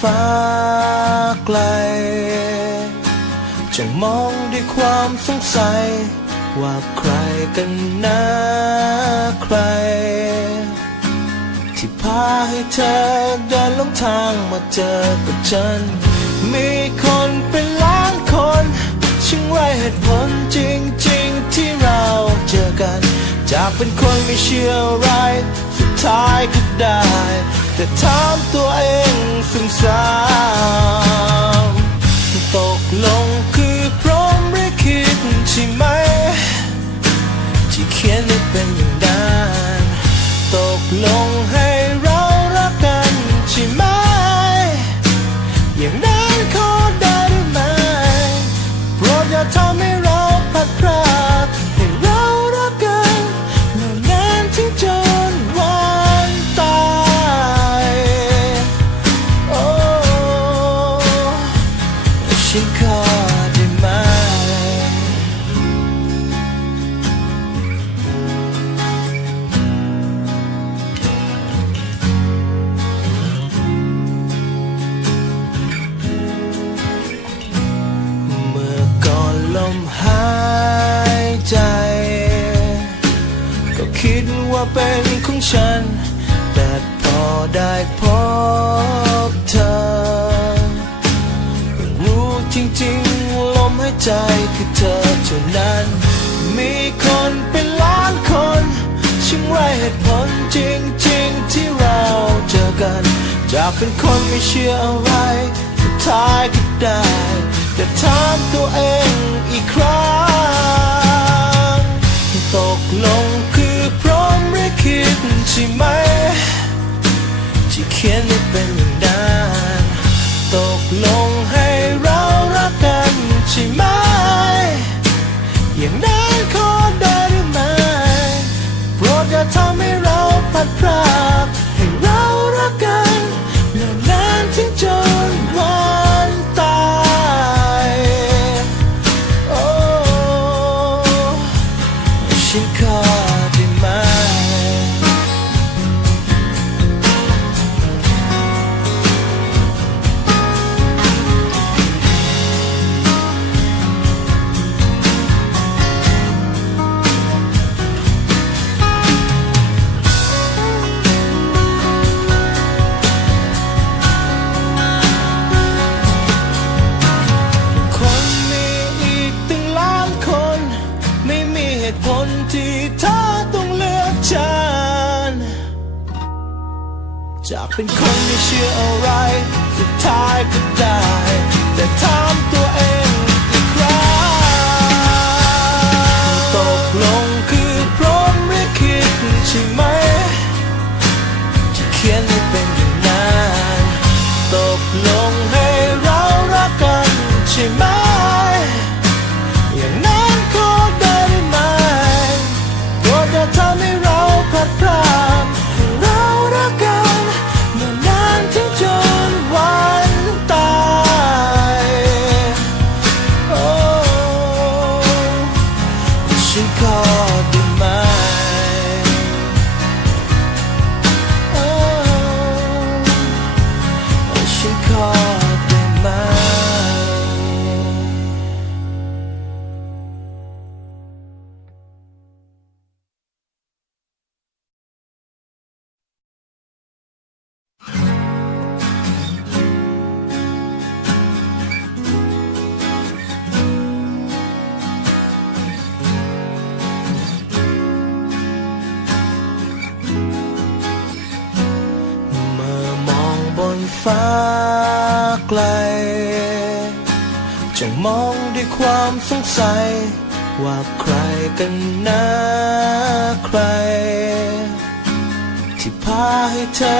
ฟ้าไกลจะมองด้วยความสงสัยว่าใครกันนะใครที่พาให้เธอเดินหลงทางมาเจอกับฉันมีคนเป็นล้านคนช่างไร้เหตุผลจริงๆที่เราเจอกันจากเป็นคนไม่เชื่ออะไรสุดท้ายก็ได้แต่ถามตัวเองซ้ำๆตกลงคือพร้อมหรือคิดใช่ไหมที่เขียนได้เป็นอย่างนั้นตกลงให้เรารักกันใช่ไหมอย่างนั้นขอได้หรือไม่โปรดอย่าทำให้เราพลาดพลาดให้เรารักกันนานๆถึงจนวันตายโอ้ฉันขอได้ไหมลมหายใจก็คิดว่าเป็นของฉันแต่พอได้พบเธอรู้จริงๆลมหายใจคือเธอเท่านั้นมีคนเป็นล้านคนช่างไร้เหตุผลจริงๆที่เราเจอกันจากเป็นคนไม่เชื่ออะไรสุดท้ายก็ได้แต่ถามตัวเองอีกครั้งตกลงคือพร้อมหรือคิดใช่ไหมที่เขียนได้เป็นอย่างนั้นตกลงให้เรารักกันใช่ไหมอย่างนั้นขอได้หรือไม่โปรดอย่าทำให้เราพลาดพลาดให้เรารักกันนานๆถึงจนวันตายฉันขอได้ไหมคนมีอีกตั้งล้านคนไม่มีเหตุผลที่เธอต้องเลือกฉันจากเป็นคนไม่เชื่ออะไรสุดท้ายก็ได้แต่ถามตัวเองอีกครั้งตกลงคือพร้อมหรือคิดใช่ไหมที่เขียนได้เป็นอย่างนั้นตกลงให้เรารักกันใช่ไหมอย่างนั้นขอได้หรือไม่โปรดอย่าทำให้เราพลาดพลาดให้เรารักกันนานๆถึงจนวันตายโอ้ฉันขอได้ไหมโอ้ฉันขอได้ไหมบนฟ้าไกลจะมองด้วยความสงสัยว่าใครกันนะใครที่พาให้เธอ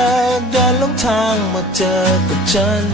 เดินหลงทางมาเจอกับฉัน